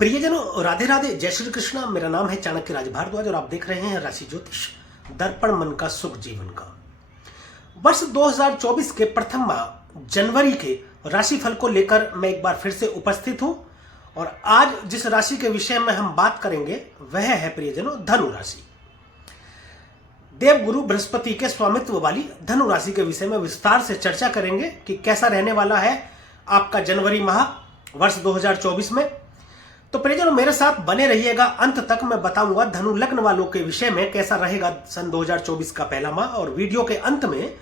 प्रियजनों, राधे राधे, जय श्री कृष्णा। मेरा नाम है चाणक्य राज भारद्वाज और आप देख रहे हैं राशि ज्योतिष दर्पण मन का सुख जीवन का। वर्ष 2024 के प्रथम माह जनवरी के राशिफल को लेकर मैं एक बार फिर से उपस्थित हूं और आज जिस राशि के विषय में हम बात करेंगे वह है प्रियजनों धनु राशि। देवगुरु बृहस्पति के स्वामित्व वाली धनु राशि के विषय में विस्तार से चर्चा करेंगे कि कैसा रहने वाला है आपका जनवरी माह वर्ष 2024 में। तो प्रियजनों मेरे साथ बने रहिएगा, अंत तक मैं बताऊंगा धनु लग्न वालों के विषय में कैसा रहेगा सन 2024 का पहला माह। और वीडियो के अंत में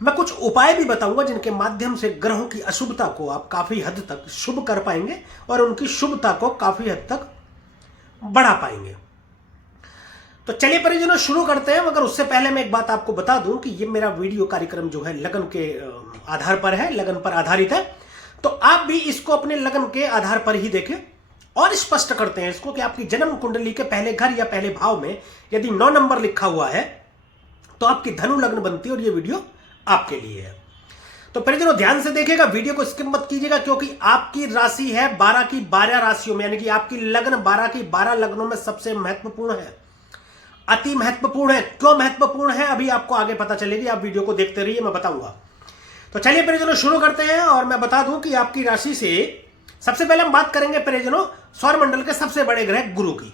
मैं कुछ उपाय भी बताऊंगा जिनके माध्यम से ग्रहों की अशुभता को आप काफी हद तक शुभ कर पाएंगे और उनकी शुभता को काफी हद तक बढ़ा पाएंगे। तो चलिए परिजनों शुरू करते हैं, मगर उससे पहले मैं एक बात आपको बता दूं कि ये मेरा वीडियो कार्यक्रम जो है लगन के आधार पर है, लगन पर आधारित है। तो आप भी इसको अपने लगन के आधार पर ही देखें और स्पष्ट करते हैं इसको कि आपकी जन्म कुंडली के पहले घर या पहले भाव में यदि 9 नंबर लिखा हुआ है तो आपकी धनु लग्न बनती है और ये वीडियो आपके लिए है। तो परिजनों ध्यान से देखिएगा, वीडियो को स्किप मत कीजिएगा, क्योंकि आपकी राशि है 12 की 12 राशियों में, यानी कि आपकी लग्न 12 की 12 लग्नों में सबसे महत्वपूर्ण है, अति महत्वपूर्ण है। क्यों महत्वपूर्ण है अभी आपको आगे पता चलेगी, आप वीडियो को देखते रहिए, मैं बताऊंगा। तो चलिए परिजनों शुरू करते हैं और मैं बता दूं कि आपकी राशि से सबसे पहले हम बात करेंगे परिजनों सौर मंडल के सबसे बड़े ग्रह गुरु की।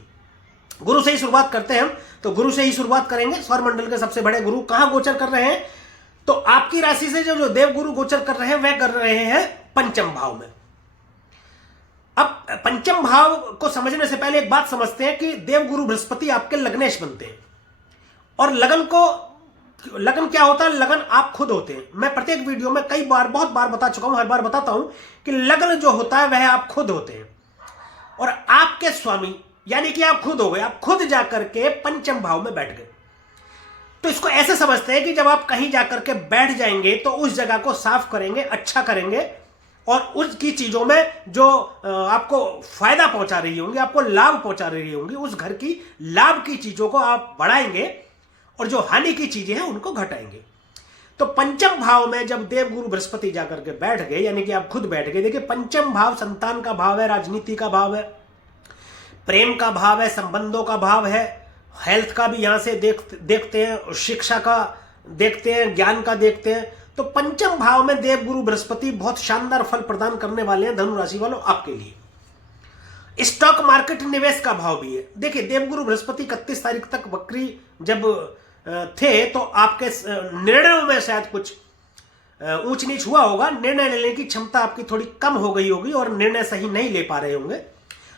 गुरु से ही शुरुआत करते हैं हम, तो गुरु से ही शुरुआत करेंगे। सौर मंडल के सबसे बड़े गुरु कहां गोचर कर रहे हैं, तो आपकी राशि से जो देव गुरु गोचर कर रहे हैं वह कर रहे हैं पंचम भाव में। अब पंचम भाव को समझने से पहले एक बात समझते हैं कि देव गुरु बृहस्पति आपके लग्नेश बनते हैं और लगन क्या होता है, लगन आप खुद होते हैं। मैं प्रत्येक वीडियो में कई बार बहुत बार बता चुका हूं, हर बार बताता हूं कि लगन जो होता है वह आप खुद होते हैं और आपके स्वामी यानी कि आप खुद हो गए, आप खुद जाकर के पंचम भाव में बैठ गए। तो इसको ऐसे समझते हैं कि जब आप कहीं जाकर के बैठ जाएंगे तो उस जगह को साफ करेंगे, अच्छा करेंगे और उसकी चीजों में जो आपको फायदा पहुंचा रही होंगी, आपको लाभ पहुंचा रही होंगी, उस घर की लाभ की चीजों को आप बढ़ाएंगे और जो हानि की चीजें हैं उनको घटाएंगे। तो पंचम भाव में जब देवगुरु बृहस्पति जाकर के बैठ गए, यानी कि आप खुद बैठ गए। देखिए पंचम भाव संतान का भाव है, राजनीति का भाव है, प्रेम का भाव है, संबंधों का भाव है, हेल्थ का भी यहां से देखते हैं, शिक्षा का देखते हैं, ज्ञान का देखते हैं। तो पंचम भाव में देवगुरु बृहस्पति बहुत शानदार फल प्रदान करने वाले हैं धनु राशि वालों आपके लिए। स्टॉक मार्केट निवेश का भाव भी है। देखिए देवगुरु बृहस्पति 31 तारीख तक वक्री जब थे तो आपके निर्णयों में शायद कुछ ऊंच नीच हुआ होगा, निर्णय लेने की क्षमता आपकी थोड़ी कम हो गई होगी और निर्णय सही नहीं ले पा रहे होंगे,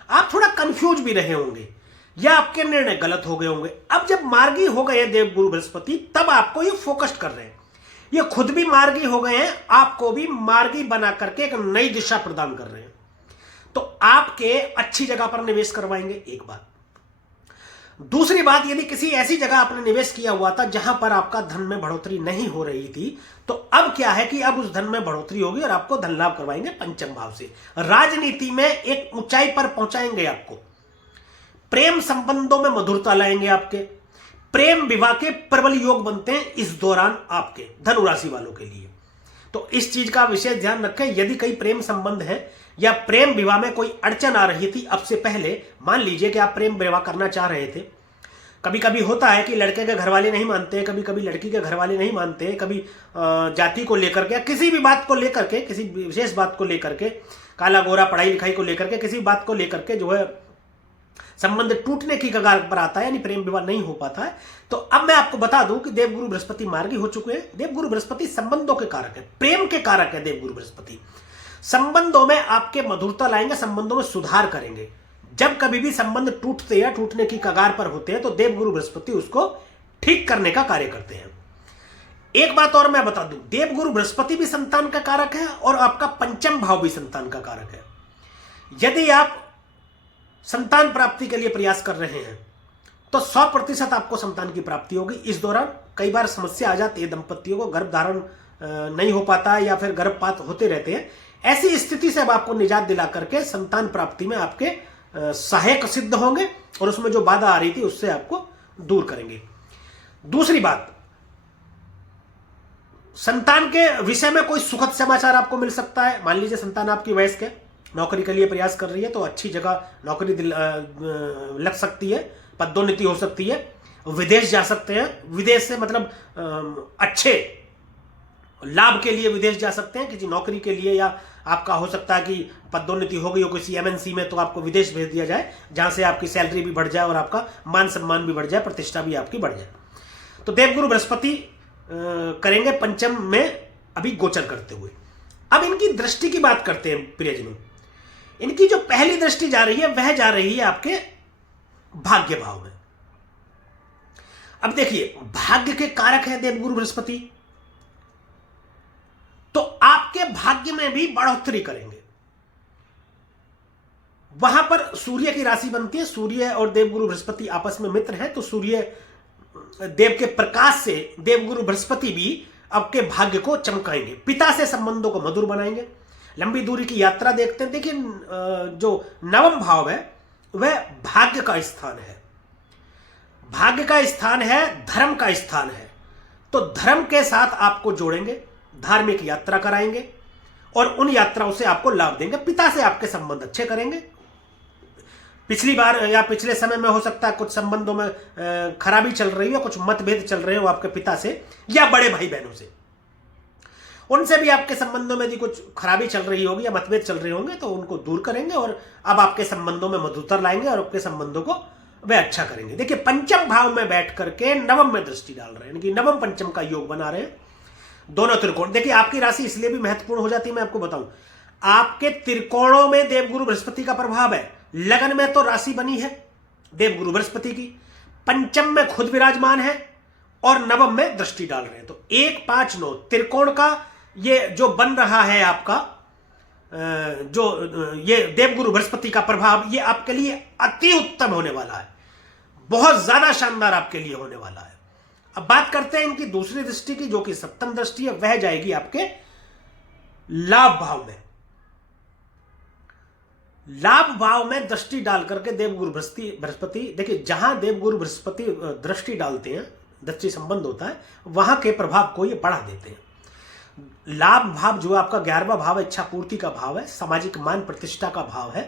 आप थोड़ा कंफ्यूज भी रहे होंगे या आपके निर्णय गलत हो गए होंगे। अब जब मार्गी हो गए देवगुरु बृहस्पति तब आपको ये फोकस्ड कर रहे हैं, ये खुद भी मार्गी हो गए हैं, आपको भी मार्गी बना करके एक नई दिशा प्रदान कर रहे हैं। तो आपके अच्छी जगह पर निवेश करवाएंगे, एक बात। दूसरी बात, यदि किसी ऐसी जगह आपने निवेश किया हुआ था जहां पर आपका धन में बढ़ोतरी नहीं हो रही थी, तो अब क्या है कि अब उस धन में बढ़ोतरी होगी और आपको धन लाभ करवाएंगे पंचम भाव से। राजनीति में एक ऊंचाई पर पहुंचाएंगे आपको, प्रेम संबंधों में मधुरता लाएंगे, आपके प्रेम विवाह के प्रबल योग बनते हैं इस दौरान आपके धनु राशि वालों के लिए। तो इस चीज का विशेष ध्यान रखें, यदि कई प्रेम संबंध है या प्रेम विवाह में कोई अड़चन आ रही थी अब से पहले, मान लीजिए कि आप प्रेम विवाह करना चाह रहे थे। कभी कभी होता है कि लड़के के घर वाले नहीं मानते, कभी कभी लड़की के घर वाले नहीं मानते, कभी जाति को लेकर के, किसी भी बात को लेकर के, किसी विशेष बात को लेकर के, काला गोरा पढ़ाई लिखाई को लेकर के, किसी बात को लेकर के जो है संबंध टूटने की कगार पर आता है, यानी प्रेम विवाह नहीं हो पाता है। तो अब मैं आपको बता दूं कि देवगुरु बृहस्पति मार्गी हो चुके हैं। देवगुरु बृहस्पति संबंधों के कारक है, प्रेम के कारक है। देवगुरु बृहस्पति संबंधों में आपके मधुरता लाएंगे, संबंधों में सुधार करेंगे। जब कभी भी संबंध टूटते या टूटने की कगार पर होते हैं तो देवगुरु बृहस्पति उसको ठीक करने का कार्य करते हैं। एक बात और मैं बता दूं, देवगुरु बृहस्पति भी संतान का कारक है और आपका पंचम भाव भी संतान का कारक है। यदि आप संतान प्राप्ति के लिए प्रयास कर रहे हैं तो 100% आपको संतान की प्राप्ति होगी। इस दौरान कई बार समस्या आ जाती है, दंपतियों को गर्भ धारण नहीं हो पाता या फिर गर्भपात होते रहते हैं। ऐसी स्थिति से अब आपको निजात दिला करके संतान प्राप्ति में आपके सहायक सिद्ध होंगे और उसमें जो बाधा आ रही थी उससे आपको दूर करेंगे। दूसरी बात, संतान के विषय में कोई सुखद समाचार आपको मिल सकता है। मान लीजिए संतान आपकी वयस्क है, नौकरी के लिए प्रयास कर रही है तो अच्छी जगह नौकरी लग सकती है, पदोन्नति हो सकती है, विदेश जा सकते हैं, विदेश से मतलब अच्छे लाभ के लिए विदेश जा सकते हैं किसी नौकरी के लिए, या आपका हो सकता है कि पदोन्नति हो गई हो किसी एमएनसी में तो आपको विदेश भेज दिया जाए, जहां से आपकी सैलरी भी बढ़ जाए और आपका मान सम्मान भी बढ़ जाए, प्रतिष्ठा भी आपकी बढ़ जाए। तो देवगुरु बृहस्पति करेंगे पंचम में अभी गोचर करते हुए। अब इनकी दृष्टि की बात करते हैं प्रियजनों। इनकी जो पहली दृष्टि जा रही है वह जा रही है आपके भाग्य भाव में। अब देखिए, भाग्य के कारक है देवगुरु बृहस्पति, तो आपके भाग्य में भी बढ़ोतरी करेंगे। वहां पर सूर्य की राशि बनती है, सूर्य और देवगुरु बृहस्पति आपस में मित्र हैं, तो सूर्य देव के प्रकाश से देवगुरु बृहस्पति भी आपके भाग्य को चमकाएंगे, पिता से संबंधों को मधुर बनाएंगे, लंबी दूरी की यात्रा देखते हैं। देखिए, जो नवम भाव है वह भाग्य का स्थान है, भाग्य का स्थान है, धर्म का स्थान है, तो धर्म के साथ आपको जोड़ेंगे, धार्मिक यात्रा कराएंगे और उन यात्राओं से आपको लाभ देंगे, पिता से आपके संबंध अच्छे करेंगे। पिछली बार या पिछले समय में हो सकता है कुछ संबंधों में खराबी चल रही हो, कुछ मतभेद चल रहे हो आपके पिता से या बड़े भाई बहनों से, उनसे भी आपके संबंधों में यदि कुछ खराबी चल रही होगी या मतभेद चल रहे होंगे तो उनको दूर करेंगे और अब आपके संबंधों में मधुरता लाएंगे और आपके संबंधों को वह अच्छा करेंगे। देखिए, पंचम भाव में बैठ करके नवम में दृष्टि डाल रहे हैं, यानी कि नवम पंचम का योग बना रहे हैं दोनों त्रिकोण। देखिए, आपकी राशि इसलिए भी महत्वपूर्ण हो जाती है, मैं आपको बताऊं, आपके त्रिकोणों में देवगुरु बृहस्पति का प्रभाव है। लगन में तो राशि बनी है देवगुरु बृहस्पति की, पंचम में खुद विराजमान है और नवम में दृष्टि डाल रहे हैं, तो 1 5 9 त्रिकोण का ये जो बन रहा है आपका, जो ये देवगुरु बृहस्पति का प्रभाव, ये आपके लिए अति उत्तम होने वाला है, बहुत ज्यादा शानदार आपके लिए होने वाला है। अब बात करते हैं इनकी दूसरी दृष्टि की, जो कि सप्तम दृष्टि है, वह जाएगी आपके लाभ भाव में। लाभ भाव में दृष्टि डाल करके देवगुरु बृहस्पति, देखिए जहां देवगुरु बृहस्पति दृष्टि डालते हैं, दृष्टि संबंध होता है, वहां के प्रभाव को ये बढ़ा देते हैं। लाभ भाव जो आपका 11वां भाव है, इच्छा पूर्ति का भाव है, सामाजिक मान प्रतिष्ठा का भाव है।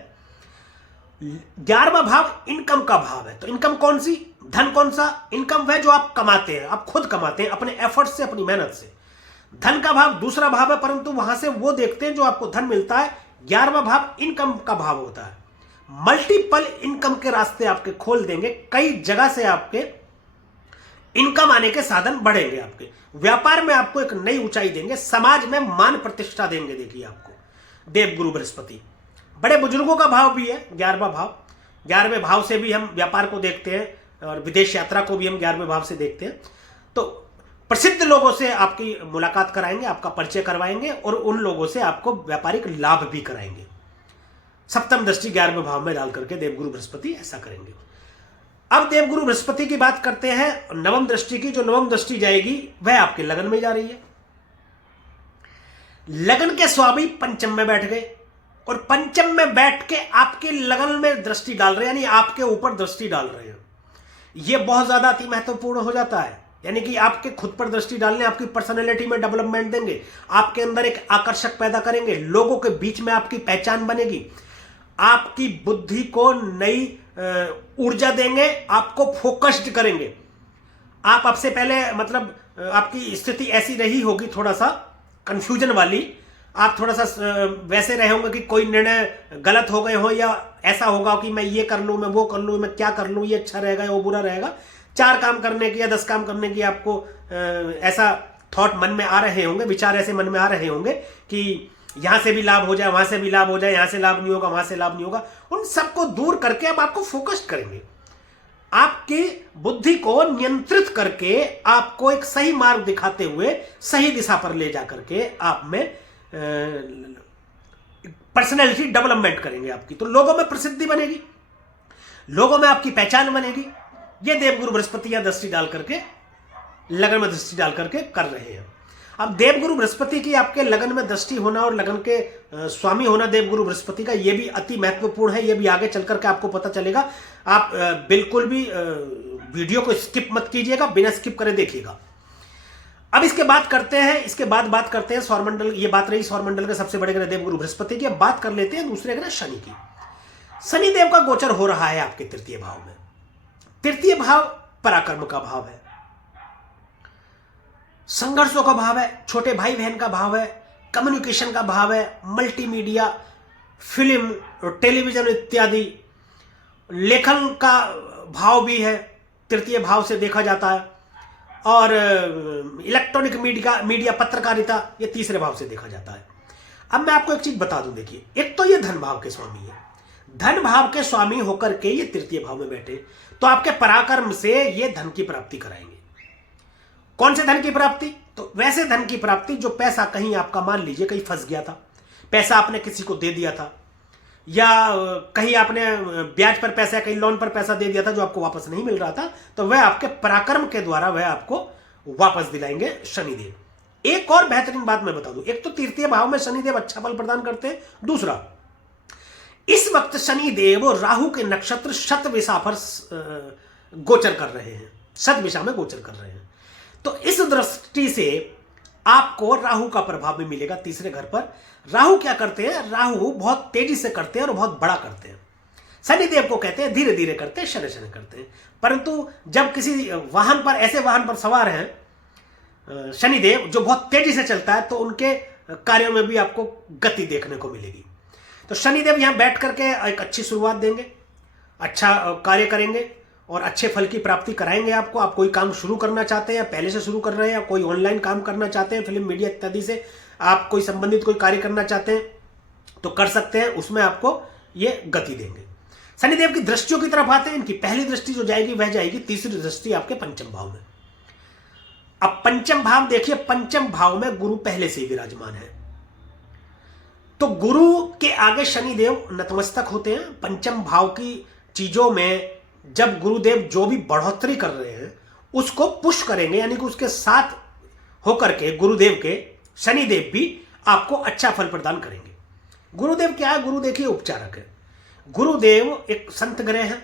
11वां भाव इनकम का भाव है, तो इनकम कौन सी, धन कौन सा, इनकम वह जो आप कमाते हैं, आप खुद कमाते हैं अपने एफर्ट से, अपनी मेहनत से। धन का भाव दूसरा भाव है, परंतु वहां से वो देखते हैं जो आपको धन मिलता है। 11वां भाव इनकम का भाव होता है, मल्टीपल इनकम के रास्ते आपके खोल देंगे, कई जगह से आपके इनकम आने के साधन बढ़ेंगे, आपके व्यापार में आपको एक नई ऊंचाई देंगे, समाज में मान प्रतिष्ठा देंगे। देखिए, आपको देवगुरु बृहस्पति बड़े बुजुर्गों का भाव भी है 11वां भाव, 11वें भाव से भी हम व्यापार को देखते हैं और विदेश यात्रा को भी हम 11वें भाव से देखते हैं। तो प्रसिद्ध लोगों से आपकी मुलाकात कराएंगे, आपका परिचय करवाएंगे और उन लोगों से आपको व्यापारिक लाभ भी कराएंगे। सप्तम दृष्टि 11वें भाव में डाल करके देवगुरु बृहस्पति ऐसा करेंगे। अब देवगुरु बृहस्पति की बात करते हैं नवम दृष्टि की। जो नवम दृष्टि जाएगी वह आपके लगन में जा रही है। लगन के स्वामी पंचम में बैठ गए और पंचम में बैठ के आपके लगन में दृष्टि डाल रहे हैं, यानी आपके ऊपर दृष्टि डाल रहे हैं। यह बहुत ज्यादा अति महत्वपूर्ण हो जाता है, यानी कि आपके खुद पर दृष्टि डालने, आपकी पर्सनैलिटी में डेवलपमेंट देंगे, आपके अंदर एक आकर्षक पैदा करेंगे, लोगों के बीच में आपकी पहचान बनेगी, आपकी बुद्धि को नई ऊर्जा देंगे, आपको फोकस्ड करेंगे। आप अब से पहले मतलब आपकी स्थिति ऐसी रही होगी थोड़ा सा कंफ्यूजन वाली, आप थोड़ा सा वैसे रहे होंगे कि कोई निर्णय गलत हो गए हो, या ऐसा होगा कि मैं ये कर लूं, मैं वो कर लूं, मैं क्या कर लूं, ये अच्छा रहेगा या वो बुरा रहेगा। 4 काम करने की या 10 काम करने की आपको ऐसा थॉट मन में आ रहे होंगे, विचार ऐसे मन में आ रहे होंगे कि यहां से भी लाभ हो जाए, वहां से भी लाभ हो जाए, यहां से लाभ नहीं होगा, वहां से लाभ नहीं होगा। उन सबको दूर करके अब आपको फोकस्ड करेंगे, आपकी बुद्धि को नियंत्रित करके आपको एक सही मार्ग दिखाते हुए सही दिशा पर ले जाकर के आप में पर्सनैलिटी डेवलपमेंट करेंगे आपकी। तो लोगों में प्रसिद्धि बनेगी, लोगों में आपकी पहचान बनेगी। ये देवगुरु बृहस्पति या दृष्टि डाल करके, लगन में दृष्टि डाल करके कर रहे हैं। अब देवगुरु बृहस्पति की आपके लगन में दृष्टि होना और लगन के स्वामी होना देवगुरु बृहस्पति का, यह भी अति महत्वपूर्ण है। यह भी आगे चल करके आपको पता चलेगा। आप बिल्कुल भी वीडियो को स्किप मत कीजिएगा, बिना स्किप करे देखिएगा। अब इसके बाद करते हैं, इसके बाद बात करते हैं सौरमंडल, ये बात रही सौरमंडल के सबसे बड़े ग्रह देवगुरु बृहस्पति की। अब बात कर लेते हैं दूसरे ग्रह शनि की। शनि देव का गोचर हो रहा है आपके तृतीय भाव में। तृतीय भाव पराक्रम का भाव है, संघर्षों का भाव है, छोटे भाई बहन का भाव है, कम्युनिकेशन का भाव है, मल्टीमीडिया, फिल्म, टेलीविजन इत्यादि, लेखन का भाव भी है, तृतीय भाव से देखा जाता है। और इलेक्ट्रॉनिक मीडिया पत्रकारिता, ये तीसरे भाव से देखा जाता है। अब मैं आपको एक चीज बता दूं, देखिए, एक तो ये धन भाव के स्वामी है, धन भाव के स्वामी होकर के ये तृतीय भाव में बैठे, तो आपके पराक्रम से ये धन की प्राप्ति कराएंगे। कौन से धन की प्राप्ति? तो वैसे धन की प्राप्ति जो पैसा कहीं आपका, मान लीजिए कहीं फंस गया था, पैसा आपने किसी को दे दिया था, या कहीं आपने ब्याज पर पैसा, कहीं लोन पर पैसा दे दिया था जो आपको वापस नहीं मिल रहा था, तो वह आपके पराक्रम के द्वारा वह आपको वापस दिलाएंगे शनिदेव। एक और बेहतरीन बात मैं बता दूं, एक तो तृतीय भाव में शनिदेव अच्छा फल प्रदान करते हैं, दूसरा इस वक्त शनिदेव राहु के नक्षत्र शतविषा पर गोचर कर रहे हैं, शतविषा में गोचर कर रहे हैं। तो इस दृष्टि से आपको राहु का प्रभाव भी मिलेगा तीसरे घर पर। राहु क्या करते हैं? राहु बहुत तेजी से करते हैं और बहुत बड़ा करते हैं। शनिदेव को कहते हैं धीरे धीरे करते हैं, शनि शनि करते हैं। परंतु जब किसी वाहन पर, ऐसे वाहन पर सवार हैं शनिदेव जो बहुत तेजी से चलता है, तो उनके कार्यों में भी आपको गति देखने को मिलेगी। तो शनिदेव यहां बैठ करके एक अच्छी शुरुआत देंगे, अच्छा कार्य करेंगे और अच्छे फल की प्राप्ति कराएंगे आपको। आप कोई काम शुरू करना चाहते हैं, पहले से शुरू कर रहे हैं, कोई ऑनलाइन काम करना चाहते हैं, फिल्म मीडिया इत्यादि से आप कोई संबंधित कोई कार्य करना चाहते हैं तो कर सकते हैं, उसमें आपको ये गति देंगे। शनिदेव की दृष्टियों की तरफ आते हैं। इनकी पहली दृष्टि जो जाएगी वह जाएगी तीसरी दृष्टि आपके पंचम भाव में। अब पंचम भाव देखिए, पंचम भाव में गुरु पहले से ही विराजमान है, तो गुरु के आगे शनिदेव नतमस्तक होते हैं। पंचम भाव की चीजों में जब गुरुदेव जो भी बढ़ोतरी कर रहे हैं उसको पुश करेंगे, यानी कि उसके साथ होकर के गुरुदेव के शनिदेव भी आपको अच्छा फल प्रदान करेंगे। गुरुदेव क्या है? गुरु देखिए उपचारक है। गुरुदेव एक संत ग्रह है,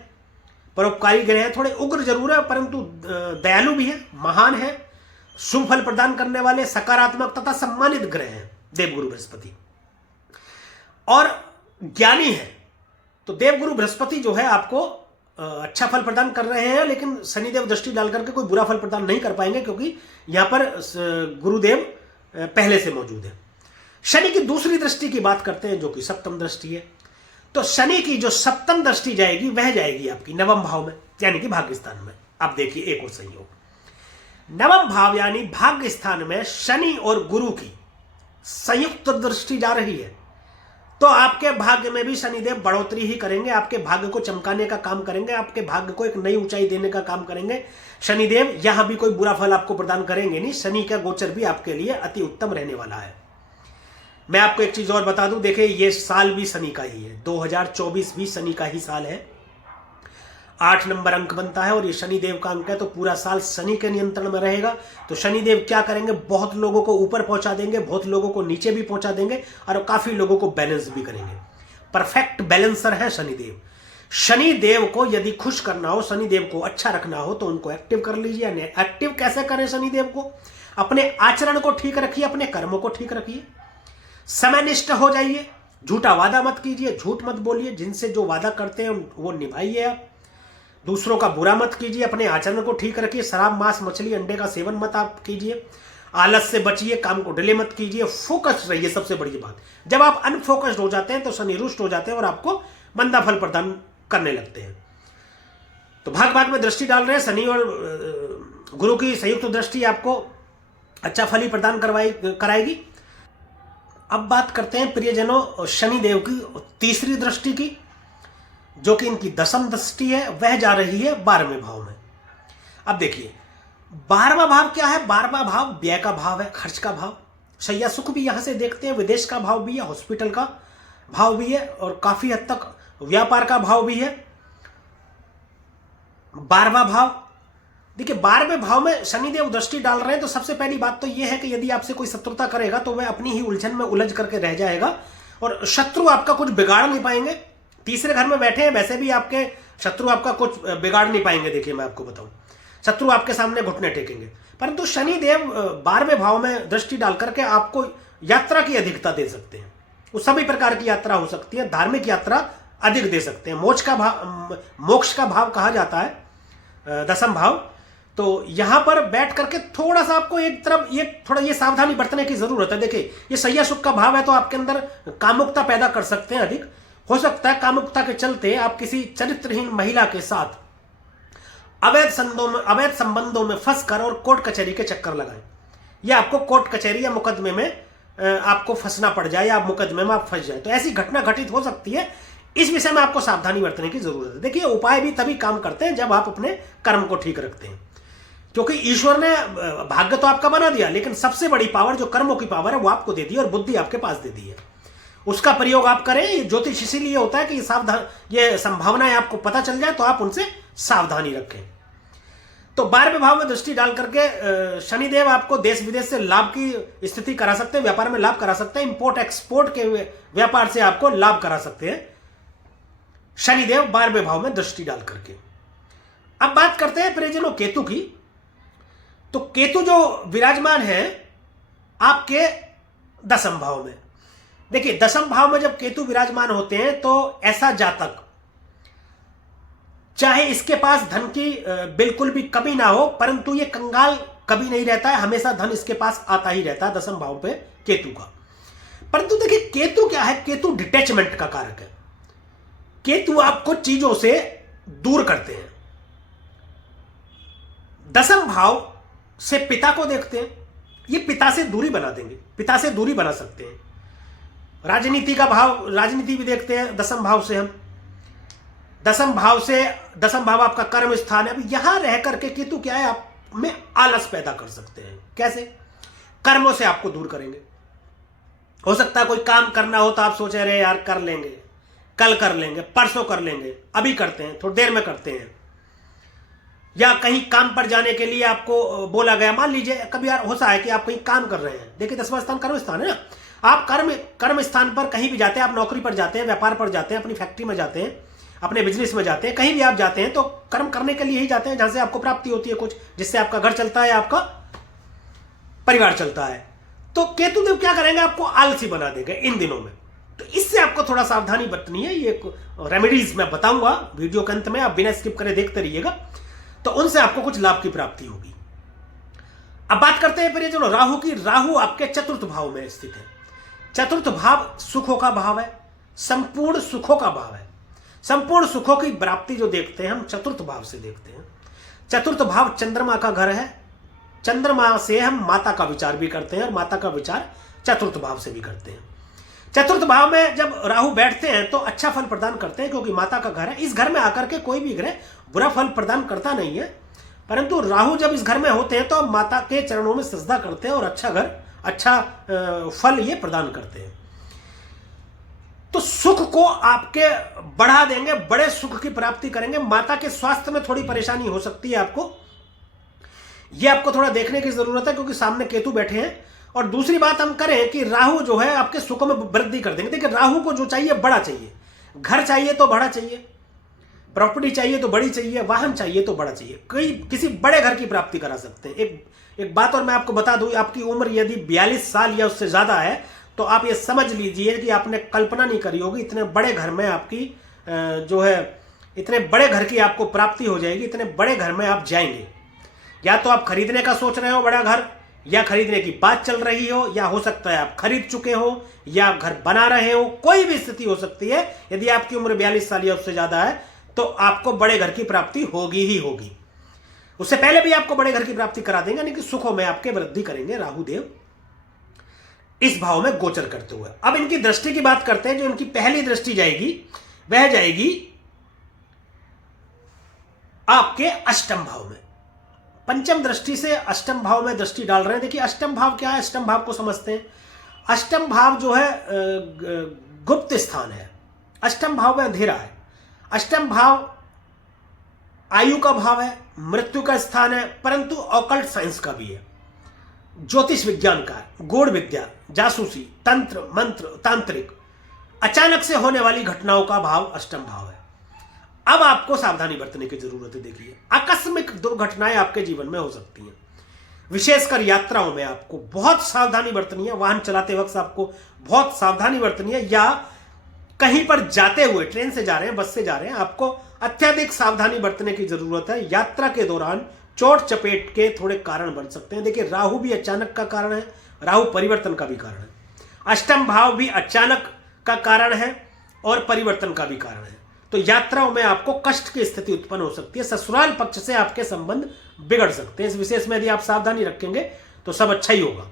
परोपकारी ग्रह है, थोड़े उग्र जरूर है परंतु दयालु भी है, महान है, शुभ फल प्रदान करने वाले, सकारात्मक तथा सम्मानित ग्रह है देवगुरु बृहस्पति, और ज्ञानी है। तो देवगुरु बृहस्पति जो है आपको अच्छा फल प्रदान कर रहे हैं, लेकिन शनिदेव दृष्टि डाल करके कोई बुरा फल प्रदान नहीं कर पाएंगे, क्योंकि यहां पर गुरुदेव पहले से मौजूद है। शनि की दूसरी दृष्टि की बात करते हैं जो कि सप्तम दृष्टि है। तो शनि की जो सप्तम दृष्टि जाएगी वह जाएगी आपकी नवम भाव में, यानी कि भाग्य स्थान में। अब देखिए एक और संयोग, नवम भाव यानी भाग्य स्थान में शनि और गुरु की संयुक्त दृष्टि जा रही है, तो आपके भाग्य में भी शनिदेव बढ़ोतरी ही करेंगे, आपके भाग्य को चमकाने का काम करेंगे, आपके भाग्य को एक नई ऊंचाई देने का काम करेंगे शनिदेव। यहां भी कोई बुरा फल आपको प्रदान करेंगे नहीं। शनि का गोचर भी आपके लिए अति उत्तम रहने वाला है। मैं आपको एक चीज और बता दूं, देखिए ये साल भी शनि का ही है, 2024 भी शनि का ही साल है। 8 नंबर अंक बनता है और ये शनिदेव का अंक है, तो पूरा साल शनि के नियंत्रण में रहेगा। तो शनिदेव क्या करेंगे? बहुत लोगों को ऊपर पहुंचा देंगे, बहुत लोगों को नीचे भी पहुंचा देंगे, और काफी लोगों को बैलेंस भी करेंगे। परफेक्ट बैलेंसर है शनिदेव। शनिदेव को यदि खुश करना हो, शनिदेव को अच्छा रखना हो, तो उनको एक्टिव कर लीजिए। एक्टिव कैसे करें शनिदेव को? अपने आचरण को ठीक रखिए, अपने कर्मों को ठीक रखिए, समयनिष्ठ हो जाइए, झूठा वादा मत कीजिए, झूठ मत बोलिए, जिनसे जो वादा करते हैं वो निभाइए आप, दूसरों का बुरा मत कीजिए, अपने आचरण को ठीक रखिए, शराब मांस मछली अंडे का सेवन मत आप कीजिए, आलस से बचिए, काम को डिले मत कीजिए, फोकस रहिए। सबसे बड़ी बात, जब आप अनफोकस्ड हो जाते हैं तो शनि रुष्ट हो जाते हैं और आपको मंदा फल प्रदान करने लगते हैं। तो भाग में दृष्टि डाल रहे हैं, शनि और गुरु की संयुक्त दृष्टि आपको अच्छा फल ही प्रदान कराएगी। अब बात करते हैं प्रियजनों शनिदेव की तीसरी दृष्टि की, जो कि इनकी दशम दृष्टि है, वह जा रही है 12वें भाव में। अब देखिए 12वां भाव क्या है? 12वां भाव व्यय का भाव है, खर्च का भाव। शैया सुख भी यहां से देखते हैं, विदेश का भाव भी है, हॉस्पिटल का भाव भी है, और काफी हद तक व्यापार का भाव भी है। 12वां भाव देखिए, 12वें भाव में शनिदेव दृष्टि डाल रहे हैं, तो सबसे पहली बात तो यह है कि यदि आपसे कोई शत्रुता करेगा तो वह अपनी ही उलझन में उलझ करके रह जाएगा, और शत्रु आपका कुछ बिगाड़ नहीं पाएंगे। तीसरे घर में बैठे हैं, वैसे भी आपके शत्रु आपका कुछ बिगाड़ नहीं पाएंगे। देखिए मैं आपको बताऊं, शत्रु आपके सामने घुटने टेकेंगे। परंतु शनिदेव 12वें भाव में दृष्टि डाल करके आपको यात्रा की अधिकता दे सकते हैं। वो सभी प्रकार की यात्रा हो सकती है, धार्मिक यात्रा अधिक दे सकते हैं। मोक्ष का भाव कहा जाता है 10वां भाव। तो यहां पर बैठ करके थोड़ा सा आपको एक तरफ ये सावधानी बरतने की जरूरत है। देखिए, ये सैया सुख का भाव है, तो आपके अंदर कामुकता पैदा कर सकते हैं अधिक। हो सकता है कामुकता के चलते आप किसी चरित्रहीन महिला के साथ अवैध संबंधों में फंसकर और कोर्ट कचहरी के चक्कर लगाएं, या आपको कोर्ट कचहरी या मुकदमे में आपको फंसना पड़ जाए, या मुकदमे में आप फंस जाए। तो ऐसी घटना घटित हो सकती है। इस विषय में आपको सावधानी बरतने की जरूरत है। देखिए, उपाय भी तभी काम करते हैं जब आप अपने कर्म को ठीक रखते हैं, क्योंकि ईश्वर ने भाग्य तो आपका बना दिया, लेकिन सबसे बड़ी पावर जो कर्मों की पावर है वो आपको दे दी, और बुद्धि आपके पास दे दी है। उसका प्रयोग आप करें। ये ज्योतिष इसीलिए होता है कि ये संभावनाएं आपको पता चल जाए तो आप उनसे सावधानी रखें। तो 12वें भाव में दृष्टि डाल करके शनिदेव आपको देश विदेश से लाभ की स्थिति करा सकते हैं, व्यापार में लाभ करा सकते हैं, इंपोर्ट एक्सपोर्ट के व्यापार से आपको लाभ करा सकते हैं शनिदेव 12वें भाव में दृष्टि डाल करके। अब बात करते हैं प्रियजनों केतु की। तो केतु जो विराजमान है आपके 10वें भाव में। देखिए, 10वें भाव में जब केतु विराजमान होते हैं तो ऐसा जातक, चाहे इसके पास धन की बिल्कुल भी कमी ना हो, परंतु ये कंगाल कभी नहीं रहता है, हमेशा धन इसके पास आता ही रहता है 10वें भाव पे केतु का। परंतु देखिए, केतु क्या है? केतु डिटैचमेंट का कारक है। केतु आपको चीजों से दूर करते हैं। 10वें भाव से पिता को देखते हैं, ये पिता से दूरी बना देंगे, पिता से दूरी बना सकते हैं। राजनीति का भाव, राजनीति भी देखते हैं 10वें भाव से हम। 10वें भाव आपका कर्म स्थान है। अब यहां रह करके केतु क्या है, आप में आलस पैदा कर सकते हैं। कैसे? कर्मों से आपको दूर करेंगे। हो सकता है कोई काम करना हो तो आप सोचे अरे यार कर लेंगे, कल कर लेंगे, परसों कर लेंगे, अभी करते हैं, थोड़ी देर में करते हैं। या कहीं काम पर जाने के लिए आपको बोला गया, मान लीजिए कभी यार होता है कि आप कहीं काम कर रहे हैं। देखिए, 10वां स्थान कर्म स्थान है ना। आप कर्म स्थान पर कहीं भी जाते हैं, आप नौकरी पर जाते हैं, व्यापार पर जाते हैं, अपनी फैक्ट्री में जाते हैं, अपने बिजनेस में जाते हैं, कहीं भी आप जाते हैं तो कर्म करने के लिए ही जाते हैं, जहां से आपको प्राप्ति होती है कुछ, जिससे आपका घर चलता है, आपका परिवार चलता है। तो केतुदेव क्या करेंगे? आपको आलसी बना देंगे इन दिनों में। तो इससे आपको थोड़ा सावधानी बरतनी है। ये रेमेडीज मैं बताऊंगा वीडियो के अंत में, आप बिना स्किप करे देखते रहिएगा, तो उनसे आपको कुछ लाभ की प्राप्ति होगी। अब बात करते हैं फिर चलो राहु की। राहु आपके 4th भाव में स्थित है। 4th भाव सुखों का भाव है, संपूर्ण सुखों का भाव है। संपूर्ण सुखों की प्राप्ति जो देखते हैं हम 4th भाव से देखते हैं। 4th भाव चंद्रमा का घर है। चंद्रमा से हम माता का विचार भी करते हैं, और माता का विचार 4th भाव से भी करते हैं। 4th भाव में जब राहु बैठते हैं तो अच्छा फल प्रदान करते हैं, क्योंकि माता का घर है। इस घर में आकर के कोई भी ग्रह बुरा फल प्रदान करता नहीं है, परंतु राहु जब इस घर में होते हैं तो माता के चरणों में सजदा करते हैं, और अच्छा फल ये प्रदान करते हैं। तो सुख को आपके बढ़ा देंगे, बड़े सुख की प्राप्ति करेंगे। माता के स्वास्थ्य में थोड़ी परेशानी हो सकती है आपको, यह आपको थोड़ा देखने की जरूरत है, क्योंकि सामने केतु बैठे हैं। और दूसरी बात हम करें कि राहु जो है आपके सुखों में वृद्धि कर देंगे। देखिए, राहु को जो चाहिए बड़ा चाहिए, घर चाहिए तो बड़ा चाहिए, प्रॉपर्टी चाहिए तो बड़ी चाहिए, वाहन चाहिए तो बड़ा चाहिए, किसी बड़े घर की प्राप्ति करा सकते हैं। एक बात और मैं आपको बता दूं, आपकी उम्र यदि 42 साल या उससे ज्यादा है तो आप ये समझ लीजिए कि आपने कल्पना नहीं करी होगी, इतने बड़े घर में आपकी जो है इतने बड़े घर की आपको प्राप्ति हो जाएगी, इतने बड़े घर में आप जाएंगे। या तो आप खरीदने का सोच रहे हो बड़ा घर, या खरीदने की बात चल रही हो, या हो सकता है आप खरीद चुके हो, या आप घर बना रहे हो, कोई भी स्थिति हो सकती है। यदि आपकी उम्र 42 साल या उससे ज्यादा है तो आपको बड़े घर की प्राप्ति होगी ही होगी। उससे पहले भी आपको बड़े घर की प्राप्ति करा देंगे, यानी कि सुखों में आपके वृद्धि करेंगे राहुदेव इस भाव में गोचर करते हुए। अब इनकी दृष्टि की बात करते हैं। जो इनकी पहली दृष्टि जाएगी वह जाएगी आपके 8वें भाव में। पंचम दृष्टि से 8वें भाव में दृष्टि डाल रहे हैं। देखिए, 8वें भाव क्या है, 8वें भाव को समझते हैं। 8वें भाव जो है गुप्त स्थान है। 8वें भाव में अंधेरा है। 8वें भाव आयु का भाव है, मृत्यु का स्थान है, परंतु ऑकल्ट साइंस का भी है, ज्योतिष विज्ञान का है, गूढ़ विद्या, जासूसी, तंत्र मंत्र, तांत्रिक, अचानक से होने वाली घटनाओं का भाव 8वें भाव है। अब आपको सावधानी बरतने की जरूरत है। देखिए, आकस्मिक दुर्घटनाएं आपके जीवन में हो सकती हैं, विशेषकर यात्राओं में आपको बहुत सावधानी बरतनी है। वाहन चलाते वक्त आपको बहुत सावधानी बरतनी है, या कहीं पर जाते हुए, ट्रेन से जा रहे हैं, बस से जा रहे हैं, आपको अत्यधिक सावधानी बरतने की जरूरत है। यात्रा के दौरान चोट चपेट के थोड़े कारण बन सकते हैं। देखिए, राहु भी अचानक का कारण है, राहु परिवर्तन का भी कारण है, अष्टम भाव भी अचानक का कारण है और परिवर्तन का भी कारण है। तो यात्राओं में आपको कष्ट की स्थिति उत्पन्न हो सकती है, ससुराल पक्ष से आपके संबंध बिगड़ सकते हैं। इस विशेष में यदि आप सावधानी रखेंगे तो सब अच्छा ही होगा।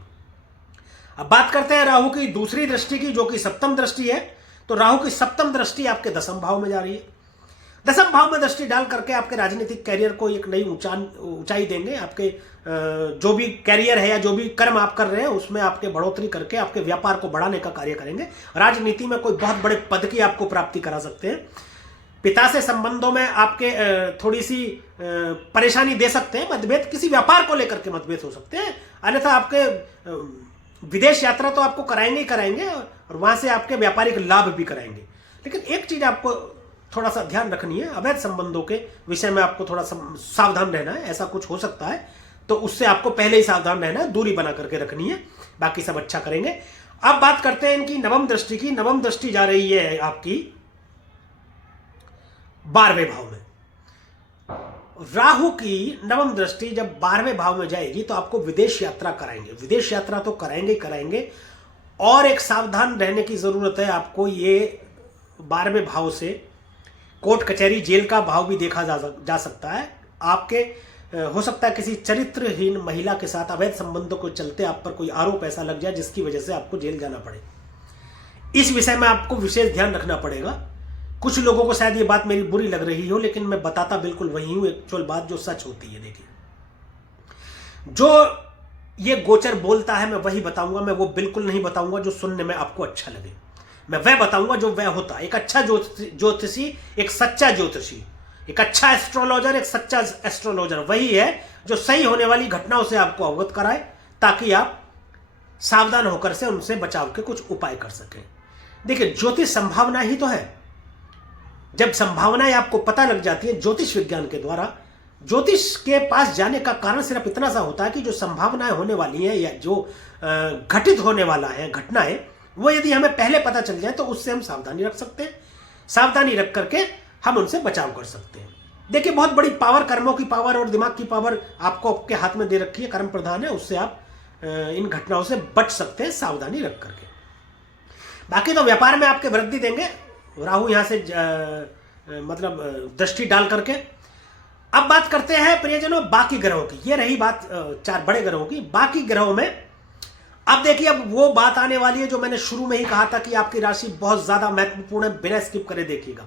अब बात करते हैं राहु की दूसरी दृष्टि की, जो कि सप्तम दृष्टि है। तो राहु की सप्तम दृष्टि आपके दसम भाव में जा रही है। दसम भाव में दृष्टि डाल करके आपके राजनीतिक कैरियर को एक नई ऊंचाई देंगे। आपके जो भी कैरियर है या जो भी कर्म आप कर रहे हैं उसमें आपके बढ़ोतरी करके आपके व्यापार को बढ़ाने का कार्य करेंगे। राजनीति में कोई बहुत बड़े पद की आपको प्राप्ति करा सकते हैं। पिता से संबंधों में आपके थोड़ी सी परेशानी दे सकते हैं, मतभेद किसी व्यापार को लेकर के मतभेद हो सकते हैं। अन्यथा आपके विदेश यात्रा तो आपको कराएंगे ही कराएंगे और वहां से आपके व्यापारिक लाभ भी कराएंगे। लेकिन एक चीज आपको थोड़ा सा ध्यान रखनी है, अवैध संबंधों के विषय में आपको थोड़ा सावधान रहना है। ऐसा कुछ हो सकता है तो उससे आपको पहले ही सावधान रहना है, दूरी बना करके रखनी है, बाकी सब अच्छा करेंगे। अब बात करते हैं इनकी नवम दृष्टि की। नवम दृष्टि जा रही है आपकी 12वें भाव में। राहु की नवम दृष्टि जब 12वें भाव में जाएगी तो आपको विदेश यात्रा कराएंगे। विदेश यात्रा तो कराएंगे कराएंगे, और एक सावधान रहने की जरूरत है आपको। ये 12वें भाव से कोर्ट कचहरी जेल का भाव भी देखा जा सकता है। आपके हो सकता है किसी चरित्रहीन महिला के साथ अवैध संबंधों को चलते आप पर कोई आरोप ऐसा लग जाए जिसकी वजह से आपको जेल जाना पड़े। इस विषय में आपको विशेष ध्यान रखना पड़ेगा। कुछ लोगों को शायद ये बात मेरी बुरी लग रही हो, लेकिन मैं बताता बिल्कुल वही हूं, एक्चुअल बात जो सच होती है। देखिए, जो ये गोचर बोलता है मैं वही बताऊंगा, मैं वो बिल्कुल नहीं बताऊंगा जो सुनने में आपको अच्छा लगे। मैं वह बताऊंगा जो वह होता है। एक अच्छा ज्योतिषी, एक सच्चा ज्योतिषी, एक अच्छा एस्ट्रोलॉजर, एक सच्चा एस्ट्रोलॉजर वही है जो सही होने वाली घटनाओं से आपको अवगत कराए, ताकि आप सावधान होकर से उनसे बचाव के कुछ उपाय कर सकें। देखिए, ज्योतिष संभावना ही तो है। जब संभावनाएं आपको पता लग जाती है ज्योतिष विज्ञान के द्वारा, ज्योतिष के पास जाने का कारण सिर्फ इतना सा होता है कि जो संभावनाएं होने वाली हैं या जो घटित होने वाला है घटनाएं, वो यदि हमें पहले पता चल जाए तो उससे हम सावधानी रख सकते हैं। सावधानी रख करके हम उनसे बचाव कर सकते हैं। देखिए, बहुत बड़ी पावर, कर्मों की पावर और दिमाग की पावर आपको आपके हाथ में दे रखी है, कर्म प्रधान है, उससे आप इन घटनाओं से बच सकते हैं सावधानी रख करके। बाकी तो व्यापार में आपके वृद्धि देंगे राहु यहां से मतलब दृष्टि डाल करके। अब बात करते हैं प्रियजनों बाकी ग्रहों की। ये रही बात 4 बड़े ग्रहों की। बाकी ग्रहों में अब देखिए, अब वो बात आने वाली है जो मैंने शुरू में ही कहा था कि आपकी राशि बहुत ज्यादा महत्वपूर्ण है, बिना स्किप करे देखिएगा।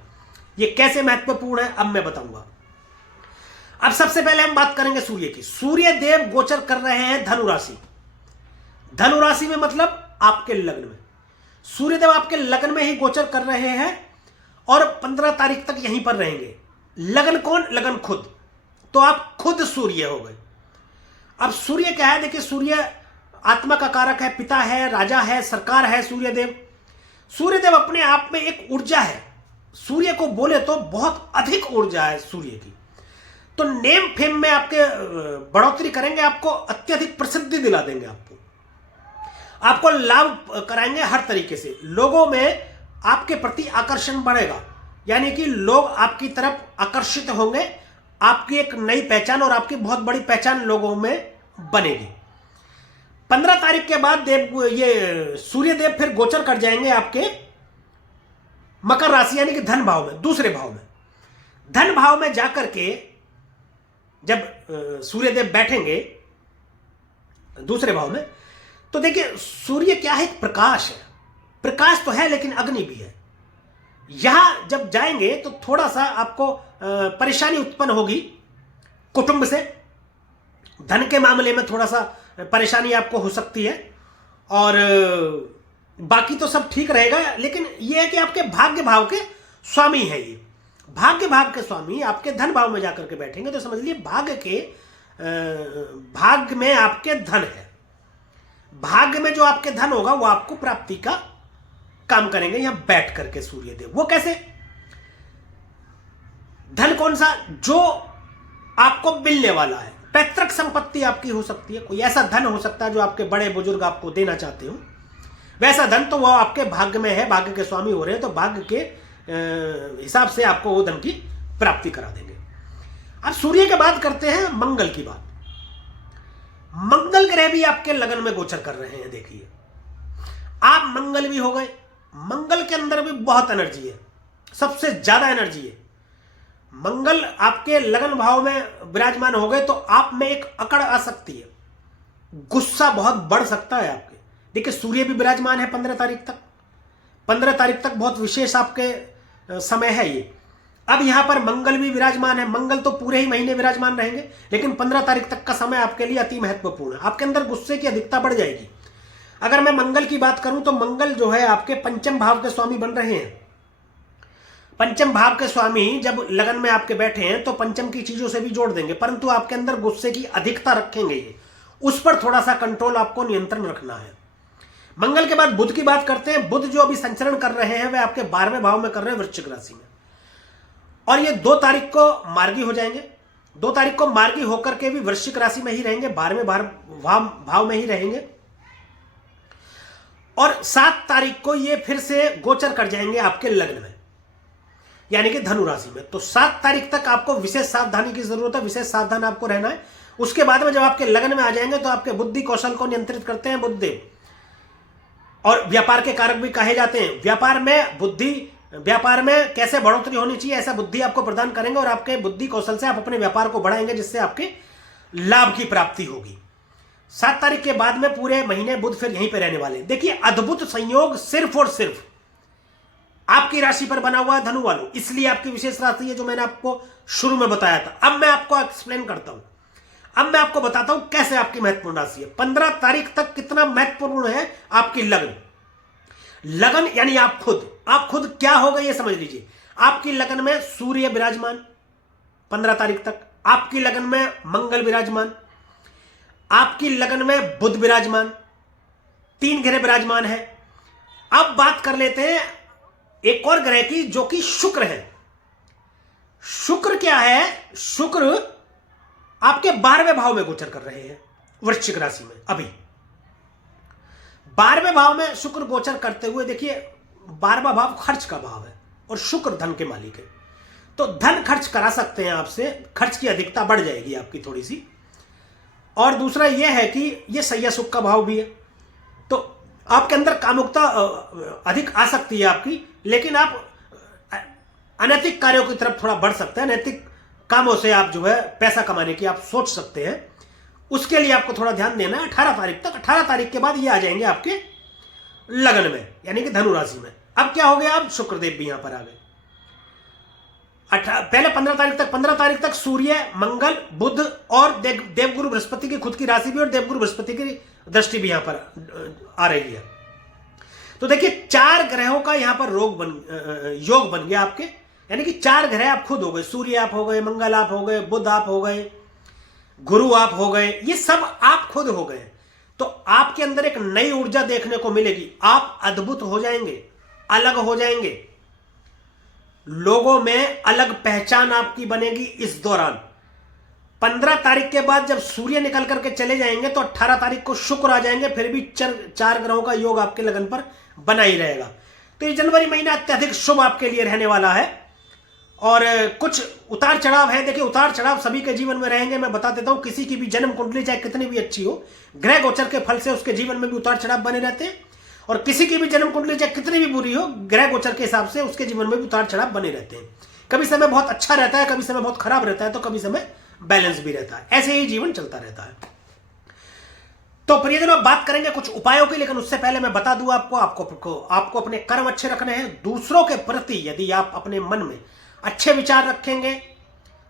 ये कैसे महत्वपूर्ण है अब मैं बताऊंगा। अब सबसे पहले हम बात करेंगे सूर्य की। सूर्य देव गोचर कर रहे हैं धनु राशि। धनु राशि में मतलब आपके लग्न में। सूर्यदेव आपके लग्न में ही गोचर कर रहे हैं और 15 तारीख तक यहीं पर रहेंगे। लगन कौन? लगन खुद। तो आप खुद सूर्य हो गए। अब सूर्य क्या है? देखिए, सूर्य आत्मा का कारक है, पिता है, राजा है, सरकार है सूर्यदेव। सूर्यदेव अपने आप में एक ऊर्जा है। सूर्य को बोले तो बहुत अधिक ऊर्जा है सूर्य की। तो नेम फेम में आपके बढ़ोतरी करेंगे, आपको अत्यधिक प्रसिद्धि दिला देंगे, आपको लाभ कराएंगे हर तरीके से। लोगों में आपके प्रति आकर्षण बढ़ेगा, यानी कि लोग आपकी तरफ आकर्षित होंगे। आपकी एक नई पहचान और आपकी बहुत बड़ी पहचान लोगों में बनेगी। 15 तारीख के बाद ये सूर्यदेव फिर गोचर कर जाएंगे आपके मकर राशि यानी कि धन भाव में, दूसरे भाव में। धन भाव में जाकर के जब सूर्यदेव बैठेंगे दूसरे भाव में, तो देखिए सूर्य क्या है? एक प्रकाश है। प्रकाश तो है लेकिन अग्नि भी है। यहां जब जाएंगे तो थोड़ा सा आपको परेशानी उत्पन्न होगी कुटुंब से। धन के मामले में थोड़ा सा परेशानी आपको हो सकती है, और बाकी तो सब ठीक रहेगा। लेकिन यह है कि आपके भाग्य भाव के स्वामी है। ये भाग्य भाव के स्वामी आपके धन भाव में जाकर के बैठेंगे, तो समझ लिए भाग्य में आपके धन है। भाग्य में जो आपके धन होगा वो आपको प्राप्ति का काम करेंगे यहां बैठ करके सूर्यदेव। वो कैसे? धन कौन सा? जो आपको मिलने वाला है। पैतृक संपत्ति आपकी हो सकती है, कोई ऐसा धन हो सकता है जो आपके बड़े बुजुर्ग आपको देना चाहते हो, वैसा धन तो वो आपके भाग्य में है, भाग्य के स्वामी हो रहे हैं, तो भाग्य के हिसाब से आपको वो धन की प्राप्ति करा देंगे। अब सूर्य के बाद करते हैं मंगल की बात। मंगल ग्रह भी आपके लगन में गोचर कर रहे हैं। देखिए, आप मंगल भी हो गए, मंगल के अंदर भी बहुत एनर्जी है, सबसे ज्यादा एनर्जी है। मंगल आपके लगन भाव में विराजमान हो गए तो आप में एक अकड़ आ सकती है, गुस्सा बहुत बढ़ सकता है आपके। देखिए, सूर्य भी विराजमान है 15 तारीख तक। 15 तारीख तक बहुत विशेष आपके समय है ये। अब यहां पर मंगल भी विराजमान है। मंगल तो पूरे ही महीने विराजमान रहेंगे, लेकिन 15 तारीख तक का समय आपके लिए अति महत्वपूर्ण है। आपके अंदर गुस्से की अधिकता बढ़ जाएगी। अगर मैं मंगल की बात करूं तो मंगल जो है आपके पंचम भाव के स्वामी बन रहे हैं। पंचम भाव के स्वामी जब लगन में आपके बैठे हैं तो पंचम की चीजों से भी जोड़ देंगे, परंतु आपके अंदर गुस्से की अधिकता रखेंगे ये, उस पर थोड़ा सा कंट्रोल आपको नियंत्रण रखना है। मंगल के बाद बुध की बात करते हैं। बुध जो अभी संचरण कर रहे हैं वे आपके 12वें भाव में कर रहे हैं, वृश्चिक राशि में, और ये 2 तारीख को मार्गी हो जाएंगे। 2 तारीख को मार्गी होकर के भी वृश्चिक राशि में ही रहेंगे, 12वें भाव में ही रहेंगे, और 7 तारीख को ये फिर से गोचर कर जाएंगे आपके लग्न में, यानी कि धनु राशि में। तो 7 तारीख तक आपको विशेष सावधानी की जरूरत है, विशेष सावधान आपको रहना है। उसके बाद में जब आपके लगन में आ जाएंगे तो आपके बुद्धि कौशल को नियंत्रित करते हैं बुधदेव, और व्यापार के कारक भी कहे जाते हैं। व्यापार में बुद्धि, व्यापार में कैसे बढ़ोतरी होनी चाहिए ऐसा बुद्धि आपको प्रदान करेंगे, और आपके बुद्धि कौशल से आप अपने व्यापार को बढ़ाएंगे, जिससे आपके लाभ की प्राप्ति होगी। 7 तारीख के बाद में पूरे महीने बुध फिर यहीं पे रहने वाले हैं। देखिए, अद्भुत संयोग सिर्फ और सिर्फ आपकी राशि पर बना हुआ है धनु वालों, इसलिए आपकी विशेष राशि है जो मैंने आपको शुरू में बताया था। अब मैं आपको एक्सप्लेन करता हूं, अब मैं आपको बताता हूं कैसे आपकी महत्वपूर्ण राशि है। 15 तारीख तक कितना महत्वपूर्ण है आपकी लगन। लगन यानी आप खुद क्या होगा ये समझ लीजिए। आपकी लगन में सूर्य विराजमान 15 तारीख तक, आपकी लगन में मंगल विराजमान, आपकी लगन में बुध विराजमान, 3 ग्रह विराजमान है। अब बात कर लेते हैं एक और ग्रह की जो कि शुक्र है। शुक्र क्या है? शुक्र आपके 12वें भाव में गोचर कर रहे हैं वृश्चिक राशि में। अभी 12वें भाव में शुक्र गोचर करते हुए, देखिए 12वां भाव खर्च का भाव है और शुक्र धन के मालिक है, तो धन खर्च करा सकते हैं आपसे, खर्च की अधिकता बढ़ जाएगी आपकी थोड़ी सी। और दूसरा यह है कि यह सैया सुख का भाव भी है, तो आपके अंदर कामुकता अधिक आ सकती है आपकी, लेकिन आप अनैतिक कार्यों की तरफ थोड़ा बढ़ सकते हैं। नैतिक कामों से आप जो है पैसा कमाने की आप सोच सकते हैं, उसके लिए आपको थोड़ा ध्यान देना है 18 तारीख तक। 18 तारीख के बाद ये आ जाएंगे आपके लगन में, यानी कि धनु राशि में। अब क्या हो गया, अब शुक्रदेव भी यहां पर आ गए। पहले 15 तारीख तक सूर्य, मंगल, बुध और देवगुरु बृहस्पति की खुद की राशि भी और देवगुरु बृहस्पति की दृष्टि भी यहां पर आ रही है। तो देखिए 4 ग्रहों का यहां पर योग बन गया आपके, यानी कि 4 ग्रह आप खुद हो गए। सूर्य आप हो गए, मंगल आप हो गए, बुध आप हो गए, गुरु आप हो गए, ये सब आप खुद हो गए। तो आपके अंदर एक नई ऊर्जा देखने को मिलेगी। आप अद्भुत हो जाएंगे, अलग हो जाएंगे, लोगों में अलग पहचान आपकी बनेगी इस दौरान। 15 तारीख के बाद जब सूर्य निकल करके चले जाएंगे तो 18 तारीख को शुक्र आ जाएंगे, फिर भी 4 ग्रहों का योग आपके लगन पर बना ही रहेगा। तो ये जनवरी महीना अत्यधिक शुभ आपके लिए रहने वाला है, और कुछ उतार चढ़ाव है। देखिए, उतार चढ़ाव सभी के जीवन में रहेंगे। मैं बता देता हूं, किसी की भी जन्म कुंडली चाहे कितनी भी अच्छी हो, ग्रह गोचर के फल से उसके जीवन में भी उतार चढ़ाव बने रहते हैं, और किसी की भी जन्म कुंडली चाहे कितनी भी बुरी हो, ग्रह गोचर के हिसाब से उसके जीवन में भी उतार चढ़ाव बने रहते हैं। कभी समय बहुत अच्छा रहता है, कभी समय बहुत खराब रहता है, तो कभी समय बैलेंस भी रहता है। ऐसे ही जीवन चलता रहता है। तो प्रियजनों, बात करेंगे कुछ उपायों की, लेकिन उससे पहले मैं बता दूं आपको अपने कर्म अच्छे रखने हैं। दूसरों के प्रति यदि आप अपने मन में अच्छे विचार रखेंगे,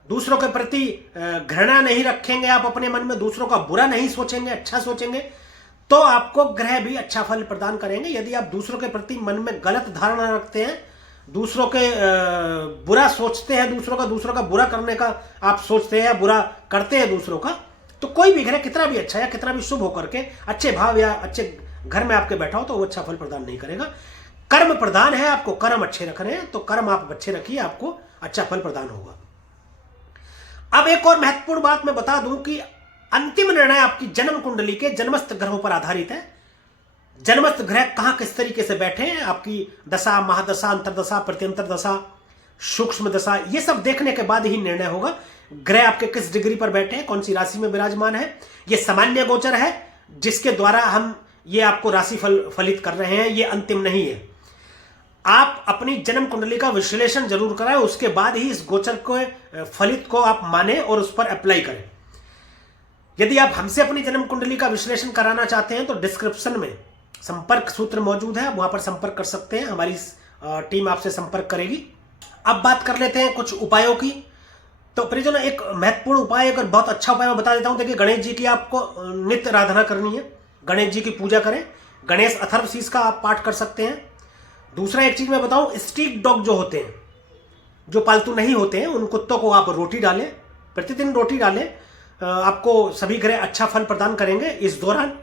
दूसरों के प्रति घृणा नहीं रखेंगे, आप अपने मन में दूसरों का बुरा नहीं सोचेंगे, अच्छा सोचेंगे, तो आपको ग्रह भी अच्छा फल प्रदान करेंगे। यदि आप दूसरों के प्रति मन में गलत धारणा रखते हैं, दूसरों के बुरा सोचते हैं, दूसरों का बुरा करने का आप सोचते हैं या बुरा करते हैं दूसरों का, तो कोई भी ग्रह कितना भी अच्छा या कितना भी शुभ होकर के अच्छे भाव या अच्छे घर में आपके बैठा हो तो वो अच्छा फल प्रदान नहीं करेगा। कर्म प्रदान है, आपको कर्म अच्छे रखने हैं, तो कर्म आप अच्छे रखिए, आपको अच्छा फल प्रदान होगा। अब एक और महत्वपूर्ण बात मैं बता दूं कि अंतिम निर्णय आपकी जन्म कुंडली के जन्मस्थ ग्रहों पर आधारित है। जन्मस्थ ग्रह कहां किस तरीके से बैठे हैं, आपकी दशा, महादशा, अंतरदशा, प्रत्यंतर दशा, सूक्ष्म दशा, ये सब देखने के बाद ही निर्णय होगा। ग्रह आपके किस डिग्री पर बैठे हैं, कौन सी राशि में विराजमान है, ये सामान्य गोचर है जिसके द्वारा हम ये आपको राशि फलित कर रहे हैं, ये अंतिम नहीं है। आप अपनी जन्म कुंडली का विश्लेषण जरूर कराएं, उसके बाद ही इस गोचर को फलित को आप माने और उस पर अप्लाई करें। यदि आप हमसे अपनी जन्म कुंडली का विश्लेषण कराना चाहते हैं तो डिस्क्रिप्शन में संपर्क सूत्र मौजूद है, वहां पर संपर्क कर सकते हैं, हमारी टीम आपसे संपर्क करेगी। अब बात कर लेते हैं कुछ उपायों की। तो परिजनों, एक महत्वपूर्ण उपाय, एक बहुत अच्छा उपाय मैं बता देता हूं। देखिए, गणेश जी की आपको नित्य आराधना करनी है, गणेश जी की पूजा करें, गणेश अथर्वशीष का आप पाठ कर सकते हैं। दूसरा एक चीज मैं बताऊं, स्ट्रीट डॉग जो होते हैं, जो पालतू नहीं होते हैं, उन कुत्तों को आप रोटी डालें, प्रतिदिन रोटी डालें, आपको सभी ग्रह अच्छा फल प्रदान करेंगे इस दौरान।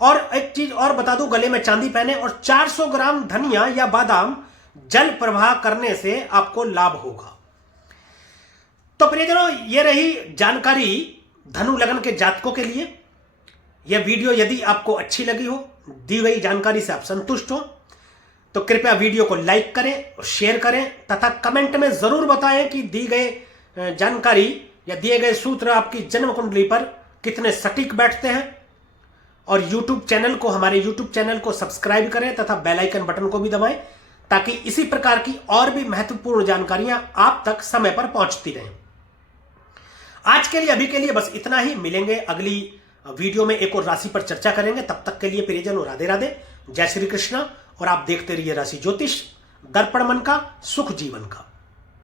और एक चीज और बता दूं, गले में चांदी पहने और 400 ग्राम धनिया या बादाम जल प्रवाह करने से आपको लाभ होगा। तो प्रियजनों, ये रही जानकारी धनु लग्न के जातकों के लिए। यह वीडियो यदि आपको अच्छी लगी हो, दी गई जानकारी से आप संतुष्ट हो, तो कृपया वीडियो को लाइक करें, शेयर करें तथा कमेंट में जरूर बताएं कि दी गई जानकारी या दिए गए सूत्र आपकी जन्म कुंडली पर कितने सटीक बैठते हैं। और YouTube चैनल को, हमारे YouTube चैनल को सब्सक्राइब करें तथा बेल आइकन बटन को भी दबाएं ताकि इसी प्रकार की और भी महत्वपूर्ण जानकारियां आप तक समय पर पहुंचती रहें। आज के लिए, अभी के लिए बस इतना ही। मिलेंगे अगली वीडियो में, एक और राशि पर चर्चा करेंगे। तब तक के लिए प्रियजनों, राधे राधे, जय श्री कृष्ण। और आप देखते रहिए राशि ज्योतिष, दर्पण मन का, सुख जीवन का।